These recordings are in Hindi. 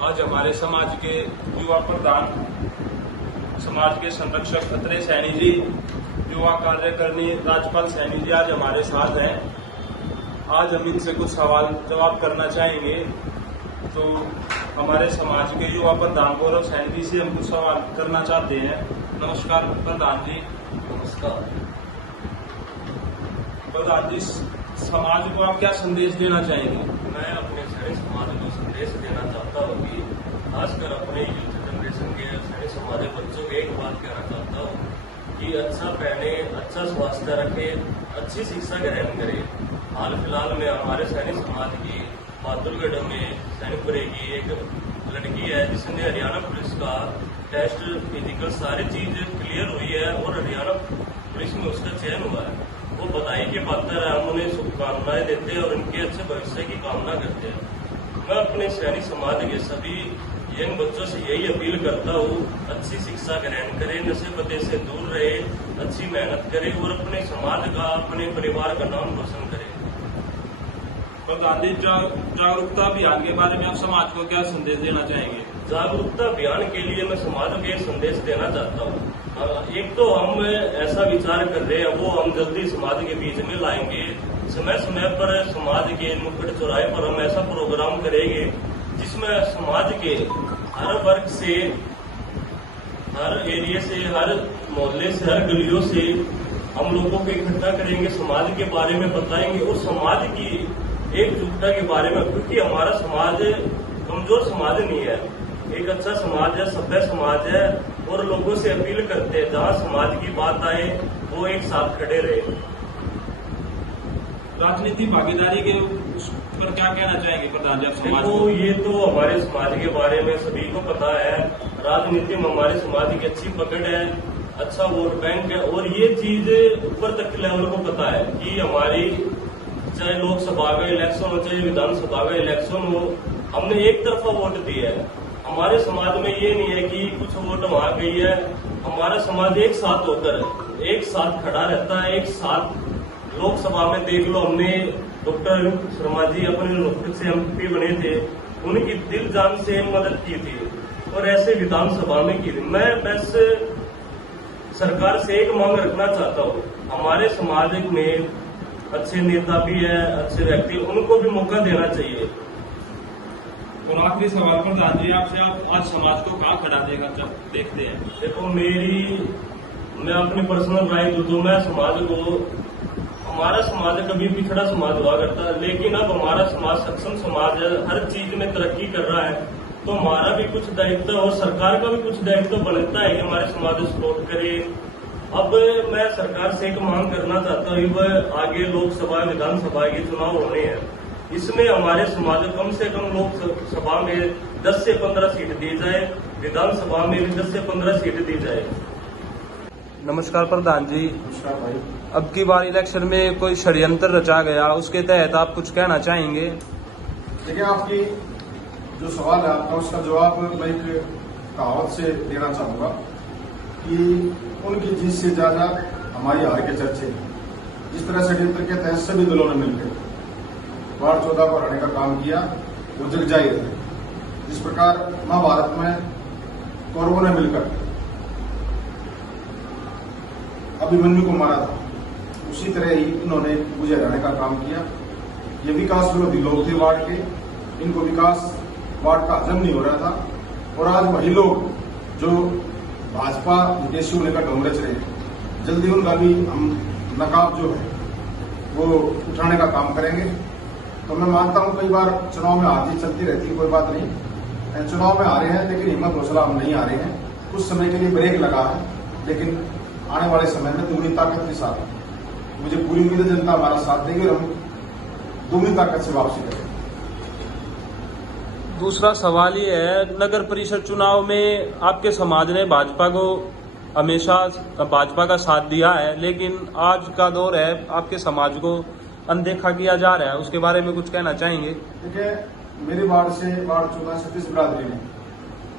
आज हमारे समाज के युवा प्रधान, समाज के संरक्षक खतरे सैनी जी, युवा कार्यकारिणी राजपाल सैनी जी आज हमारे साथ हैं। आज हम इनसे कुछ सवाल जवाब करना चाहेंगे। तो हमारे समाज के युवा प्रधान गौरव सैनी जी से हम कुछ सवाल करना चाहते हैं। नमस्कार प्रधान जी। नमस्कार प्रधान जी, समाज को आप क्या संदेश देना चाहेंगे? मैं अपने सैनिक समाज को संदेश देना चाहता हूँ कि खासकर अपने यूथ जनरेशन के सैनिक समाज के बच्चों को एक बात कहना चाहता हूँ कि अच्छा पहने, अच्छा स्वास्थ्य रखे, अच्छी शिक्षा ग्रहण करे। हाल फिलहाल में हमारे सैनिक समाज की बहादुरगढ़ में सैनिकपुरी की एक लड़की है जिसने हरियाणा पुलिस का टेस्ट फिजिकल सारी चीज क्लियर हुई है और हरियाणा पुलिस में उसका चयन हुआ है। वो बधाई के पात्र है, हम उन्हें शुभकामनाएं देते हैं और उनके अच्छे भविष्य की कामना करते हैं। मैं अपने सैनिक समाज के सभी यंग बच्चों से यही अपील करता हूँ, अच्छी शिक्षा ग्रहण करें, नशे पते से दूर रहे, अच्छी मेहनत करें और अपने समाज का, अपने परिवार का नाम रोशन करें। प्रधान जी, जागरूकता अभियान के बारे में आप समाज को क्या संदेश देना चाहेंगे? जागरूकता अभियान के लिए मैं समाज को एक संदेश देना चाहता हूँ। एक तो हम ऐसा विचार कर रहे हैं, वो हम जल्दी समाज के बीच में लाएंगे। समय समय पर समाज के नुक्कड़ चौराहे पर हम ऐसा प्रोग्राम करेंगे जिसमें समाज के हर वर्ग से, हर एरिया से, हर मोहल्ले से, हर गलियों से हम लोगों को इकट्ठा करेंगे, समाज के बारे में बताएंगे और समाज की एकजुटता के बारे में, क्योंकि हमारा समाज कमजोर समाज नहीं है, एक अच्छा समाज है, सभ्य समाज है और लोगों से अपील करते हैं जहाँ समाज की बात आए वो एक साथ खड़े रहे। राजनीति भागीदारी के उस पर क्या कहना चाहेंगे प्रधान जी आप समाज देखो, को? ये तो हमारे समाज के बारे में सभी को पता है, राजनीति में हमारे समाज की अच्छी पकड़ है, अच्छा वोट बैंक है और ये चीज ऊपर तक लेवल को पता है कि हमारी चाहे लोकसभा का इलेक्शन हो चाहे विधानसभा का इलेक्शन हो, हमने एक तरफा वोट दिया है। हमारे समाज में ये नहीं है कि कुछ वोट वहां गई है, हमारा समाज एक साथ होकर एक साथ खड़ा रहता है, एक साथ। लोकसभा में देख लो, हमने डॉक्टर शर्मा जी अपने लोकसभा से एमपी बने थे, उनकी दिल जान से मदद की थी और ऐसे विधानसभा में की थी। मैं बस सरकार से एक मांग रखना चाहता हूँ, हमारे समाज में अच्छे नेता भी है, अच्छे व्यक्ति, उनको भी मौका देना चाहिए। और आखिरी सवाल प्रधान जी आपसे, आप आज समाज को कहाँ खड़ा देखते हैं? देखो, मैं अपनी पर्सनल राय दूं तो मैं समाज को, हमारा समाज कभी पिछड़ा समाज हुआ करता है, लेकिन अब हमारा समाज सक्षम समाज है, हर चीज में तरक्की कर रहा है, तो हमारा भी कुछ दायित्व और सरकार का भी कुछ दायित्व बनता है कि हमारे समाज सपोर्ट करे। अब मैं सरकार से एक मांग करना चाहता हूँ, वह आगे लोकसभा विधानसभा के चुनाव होने हैं, इसमें हमारे समाज को कम से कम लोकसभा में 10 से 15 सीट दी जाए, विधानसभा में भी 10 से 15 सीट दी जाए। नमस्कार प्रधान जी। नमस्कार भाई। अब की बार इलेक्शन में कोई षड्यंत्र रचा गया, उसके तहत आप कुछ कहना चाहेंगे? देखिए, आपकी जो सवाल है आपका, उसका जवाब मैं एक कहावत से देना चाहूंगा कि उनकी जीत से ज्यादा हमारी हार के चर्चे। जिस तरह षड्यंत्र के तहत सभी दलों ने मिलकर वार्ड 14 को हराने का काम किया, वो जग जाहिर है। जिस प्रकार महाभारत में कौरवों ने मिलकर अभिमन्यु को मारा था, उसी तरह ही इन्होंने मुझे हराने का काम किया। ये विकास विरोधी लोग थे वार्ड के, इनको विकास वार्ड का हजम नहीं हो रहा था और आज वही लोग जो भाजपा विदेशी होने का ढोंग रच रहे हैं, जल्दी उनका भी हम नकाब जो है वो उठाने का काम करेंगे। तो मैं मानता हूं कई बार चुनाव में हार जीत चलती रहती है, कोई बात नहीं, चुनाव में हारे हैं लेकिन हिम्मत हौसला हम नहीं हारे हैं। कुछ समय के लिए ब्रेक लगा है, लेकिन आने वाले समय में दुगनी ताकत के साथ मुझे पूरी उम्मीद है जनता हमारा साथ देगी और हम दुगनी ताकत से वापसी करेंगे। दूसरा सवाल ये है, नगर परिषद चुनाव में आपके समाज ने भाजपा को हमेशा भाजपा का साथ दिया है, लेकिन आज का दौर है आपके समाज को अनदेखा किया जा रहा है, उसके बारे में कुछ कहना चाहेंगे? देखिए, मेरे वार्ड से वार्ड 14 सतीश बिरादरी ने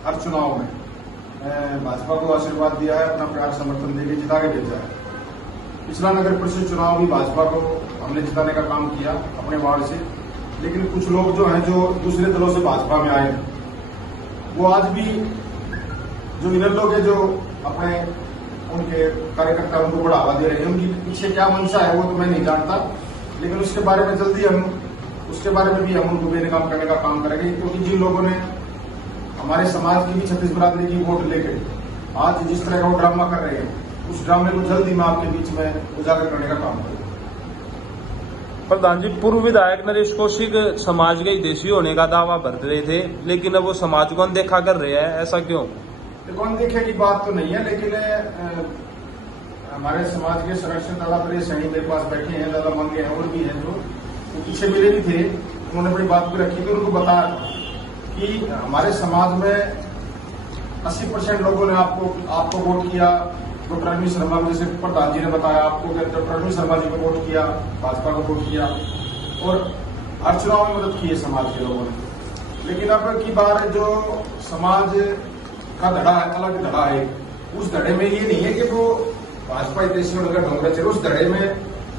हर चुनाव में भाजपा को आशीर्वाद दिया है, अपना प्यार समर्थन देकर जिता के भेजा है। पिछला नगर परिषद चुनाव भी भाजपा को हमने जिताने का काम किया अपने वार्ड से, लेकिन कुछ लोग जो हैं जो दूसरे दलों से भाजपा में आए, वो आज भी जो इनलो के जो अपने उनके कार्यकर्ता उनको बढ़ावा दे रहे हैं, उनकी पीछे क्या मंशा है वो तो मैं नहीं जानता, लेकिन उसके बारे में जल्दी उसके बारे में भी हम उनको बेनकाम करने का काम करेंगे। क्योंकि जिन लोगों ने हमारे समाज की भी 36 बरादरी की वोट लेकर आज जिस तरह का वो ड्रामा कर रहे हैं, उस ड्रामे को जल्दी मैं आपके बीच में उजागर करने का काम करूंगा। प्रधान जी, पूर्व विधायक नरेश कौशिक समाज के हितैषी होने का दावा भर रहे थे, लेकिन अब वो समाज को अनदेखा कर रहे हैं, ऐसा क्यों? देखो, अनदेखे की बात तो नहीं है, लेकिन हमारे समाज के संरक्षण दादा प्रिय सैनी मेरे पास बैठे हैं, दादा मंगे हैं और भी हैं जो पीछे मिले भी थे, उन्होंने बड़ी बात भी रखी थी। उनको बताया कि हमारे समाज में 80% लोगों ने आपको वोट किया। डॉक्टर अरविंद शर्मा को, जैसे प्रधान जी ने बताया आपको, डॉक्टर अरविंद शर्मा जी को वोट किया, भाजपा को वोट किया और हर चुनाव में मदद की है समाज के लोगों ने। लेकिन अब की बार जो समाज का धड़ा है, अलग धड़ा है, उस धड़े में ये नहीं है कि वो भाजपा हितैषी होने का ढोंग रचे। उस धड़े में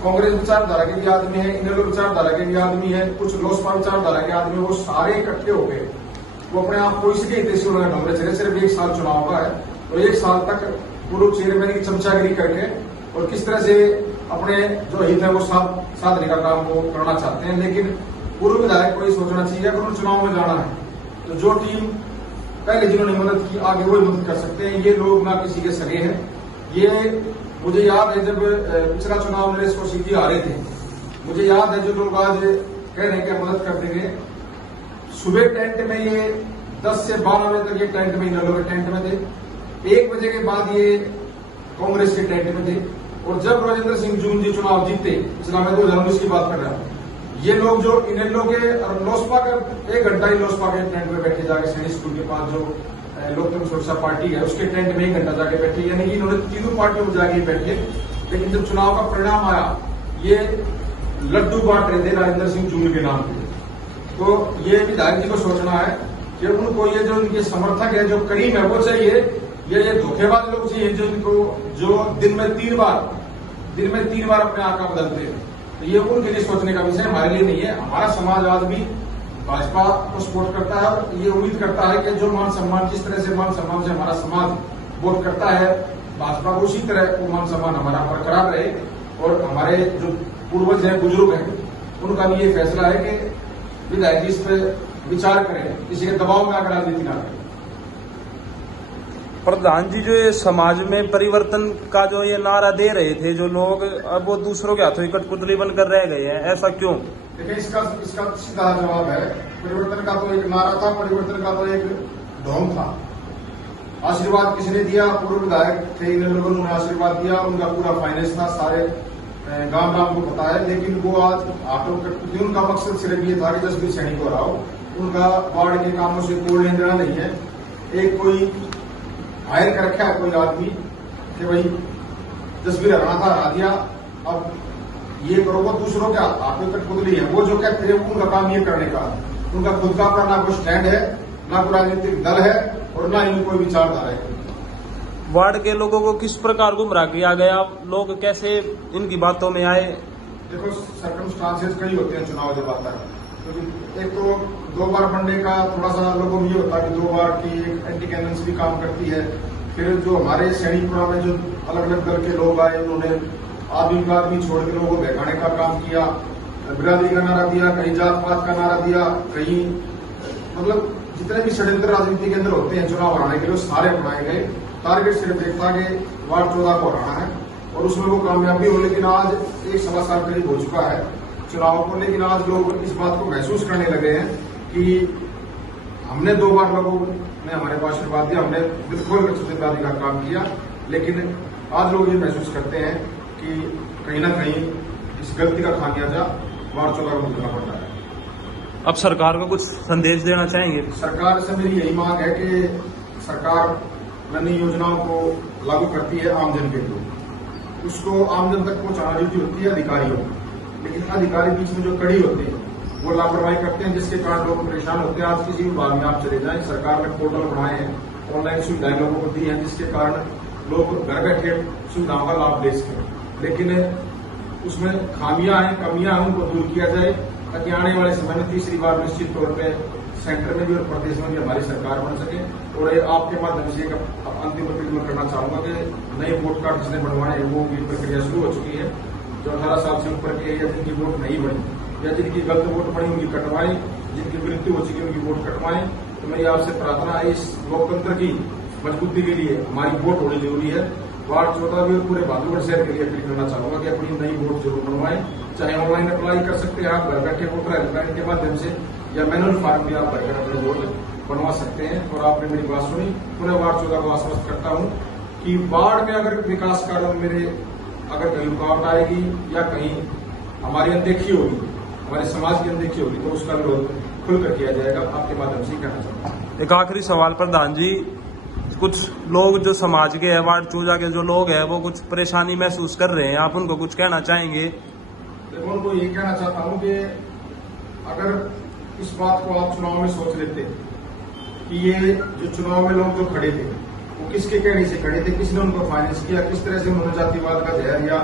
कांग्रेस विचारधारा के भी आदमी है, इनलो विचारधारा के भी आदमी है, कुछ लोजपा विचारधारा के आदमी, वो सारे इकट्ठे हो गए, वो अपने आप को इसके हितैषी होने का ढोंग रच रहे। सिर्फ 1 साल चुनाव का है और 1 साल तक पूर्व चेयरमैन की चमचागिरी करके और किस तरह से अपने जो हित है वो साधने का काम वो करना चाहते हैं। लेकिन पूर्व विधायक को ये सोचना चाहिए अगर उन्हें चुनाव में जाना है तो जो टीम पहले जिन्होंने मदद की आगे वही मदद कर सकते हैं। ये लोग ना किसी के सगे हैं। ये मुझे याद है जब पिछला चुनाव नरेश कौशिक जी हारे थे, मुझे याद है जो लोग आज कह रहे हैं कि मदद कर देंगे, सुबह टेंट में ये 10 से 12 बजे तक ये टेंट में, इनलो के टेंट में थे, 1 बजे के बाद ये कांग्रेस के टेंट में थे। और जब राजेंद्र सिंह जून जी चुनाव जीते, पिछला मैं 2019 की बात कर रहा हूं, ये लोग जो इनलो के और लोजपा का 1 घंटा ही लोजपा के टेंट में बैठे जाके सैनिक स्कूल के पास जो लोकतंत्र सुरक्षा पार्टी है उसके टेंट में 1 घंटा जाके बैठे, यानी कि इन्होंने तीनों पार्टियों में जाके बैठे। लेकिन जब चुनाव का परिणाम आया, ये लड्डू बांट रहे थे राजेंद्र सिंह जून के नाम पे। तो ये विधायक जी को सोचना है कि उनको ये जो इनके समर्थक है, जो करीम है, वो चाहिए, ये धोखेबाज लोग चाहिए जो इनको जो दिन में 3 बार अपने आका बदलते हैं। तो ये उनके लिए सोचने का विषय हमारे लिए नहीं है। हमारा समाज आज भी भाजपा को सपोर्ट करता है और ये उम्मीद करता है कि जो मान सम्मान, जिस तरह से मान सम्मान से हमारा समाज वोट करता है भाजपा को, उसी तरह वो मान सम्मान हमारा बरकरार रहे। और हमारे जो पूर्वज हैं, बुजुर्ग हैं, उनका भी ये फैसला है कि विधायक जी इस पर विचार करें, किसी के दबाव में आकर राजनीति ना करें। प्रधान जी, जो ये समाज में परिवर्तन का जो ये नारा दे रहे थे जो लोग, अब वो दूसरों के हाथों कठपुतली बनकर रह गए हैं, ऐसा क्यों? देखिए, इसका सीधा जवाब है, परिवर्तन का तो एक नारा था, परिवर्तन का तो एक ढोंग था। आशीर्वाद किसने दिया? पूर्व विधायक थे, इन लोगों ने आशीर्वाद दिया, उनका पूरा फाइनेंस था, सारे गांव को पता है। लेकिन वो आज ऑटो कठपुतली, उनका मकसद सिर्फ ये था कि जसवीर सैनी को हराओ, उनका वार्ड के कामों से कोई लेन देना नहीं है। एक कोई हायर कर रखा है कोई आदमी कि भाई जसवीर हराना था, हरा दिया, अब ये करो, वो दूसरों के हाथों कठपुतली है। वो जो कहते हैं उनका काम ये करने का, उनका खुद का अपना ना कोई स्टैंड है, ना कोई राजनीतिक दल है और ना इनकी कोई विचारधारा है। वार्ड के लोगों को किस प्रकार गुमराह किया गया? लोग कैसे इनकी बातों में आए? देखो, सर्कमस्टांसेस कई होते हैं चुनाव जब आता है। क्योंकि एक तो 2 बार बनने का थोड़ा सा लोगों में ये होता है कि 2 बार की एक एंटी कैंडेंस भी काम करती है। फिर जो हमारे सैनिकपुरा में जो अलग अलग दल के लोग आए, उन्होंने आदमी छोड़ के लोगों को बहकाने का काम किया, बिरादरी का नारा दिया, कहीं जात पात का नारा दिया, कहीं मतलब जितने भी षड्यंत्र राजनीति के अंदर होते हैं चुनाव हराने के लिए, सारे अपनाए गए। टारगेट सिर्फ एक था कि वार्ड 14 को हराना है और उसमें वो कामयाबी हो। लेकिन आज 1-1.25 साल करीब हो चुका है चुनाव को, लेकिन आज लोग इस बात को महसूस करने लगे हैं कि हमने 2 बार लोगों ने हमारे पास आशीर्वाद दिया, हमने बिल्कुल छत्तीसगढ़ी का काम किया। लेकिन आज लोग ये महसूस करते हैं कि कहीं ना कहीं इस गलती का खामियाजा वार्ड 14 को भुगतना पड़ता है। अब सरकार को कुछ संदेश देना चाहेंगे? सरकार से मेरी यही मांग है कि सरकार नई योजनाओं को लागू करती है आमजन के लिए, उसको आमजन तक पहुंचाना ड्यूटी होती है अधिकारियों की। लेकिन अधिकारी बीच में जो कड़ी होते हैं वो लापरवाही करते हैं, जिसके कारण लोग परेशान होते हैं। आज किसी विभाग में आप चले जाएं, सरकार ने पोर्टल बनाए हैं, ऑनलाइन सुविधाएं लोगों को दी हैं, जिसके कारण लोग घर बैठे सुविधाओं का लाभ ले सकें। लेकिन उसमें खामियां हैं, कमियां हैं, उनको दूर किया जाए ताकि आने वाले समय में तीसरी बार निश्चित तौर पर सेंटर में भी और प्रदेश में भी हमारी सरकार बन सके। और ये आपके माध्यम से एक अंतिम अपील मैं करना चाहूंगा कि नए वोट कार्ड जिसने बनवाए हैं वो की प्रक्रिया शुरू हो चुकी है। जो 18 साल से ऊपर के या जिनकी वोट नहीं बनी या जिनकी गलत वोट बनी उनकी कटवाई, जिनकी मृत्यु हो चुकी है उनकी वोट कटवाएं। तो मेरी आपसे प्रार्थना है, इस लोकतंत्र की मजबूती के लिए हमारी वोट होनी जरूरी है। वार्ड 14 भी और पूरे बहादुरगढ़ शहर के लिए अपील करना चाहूंगा कि अपनी नई वोट जरूर बनवाएं। चाहे ऑनलाइन अप्लाई कर सकते हैं आप घर बैठे वोटर हेल्पलाइन के माध्यम से, या मैनुअल फॉर्म भी आप भरकर अपने वोट बनवा सकते हैं। और आपने मेरी बात सुनी, पूरे वार्ड 14 को आश्वस्त करता हूं कि वार्ड में अगर विकास कार्यों में मेरे अगर कहीं रुकावट आएगी या कहीं हमारी अनदेखी होगी, हमारे समाज की अनदेखी होगी, तो उसका विरोध खुलकर किया जाएगा। आपके माध्यम से कहना चाहता हूँ। एक आखिरी सवाल प्रधान जी, कुछ लोग जो समाज के है, वार्ड 14 के जो लोग हैं वो कुछ परेशानी महसूस कर रहे हैं, आप उनको कुछ कहना चाहेंगे? देखो, उनको ये कहना चाहता हूँ कि अगर इस बात को आप चुनाव में सोच लेते कि ये जो चुनाव में लोग जो खड़े थे वो किसके कहने से खड़े थे, किसने उनको फाइनेंस किया, किस तरह से उन्होंने जातिवाद का जहर या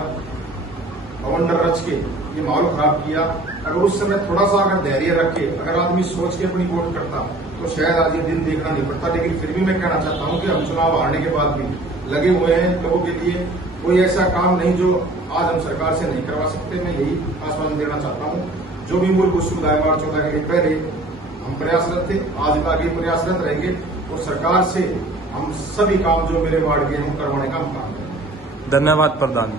अवंडर रच के ये माहौल खराब किया, अगर उस समय थोड़ा सा अगर धैर्य रखे, अगर आदमी सोच के अपनी वोट करता तो शायद आज ये दिन देखना नहीं पड़ता। लेकिन फिर भी मैं कहना चाहता हूँ कि हम चुनाव हारने के बाद भी लगे हुए हैं लोगों के लिए। कोई ऐसा काम नहीं जो आज हम सरकार से नहीं करवा सकते। मैं यही आश्वासन देना चाहता हूँ। जो भी मूलभूत सुविधाएं वार्ड 14 के लिए पहले हम प्रयासरत थे, आज भी आगे प्रयासरत रहेंगे और सरकार से हम सभी काम जो मेरे वार्ड के हम करवाने का हम काम करेंगे। धन्यवाद प्रधान।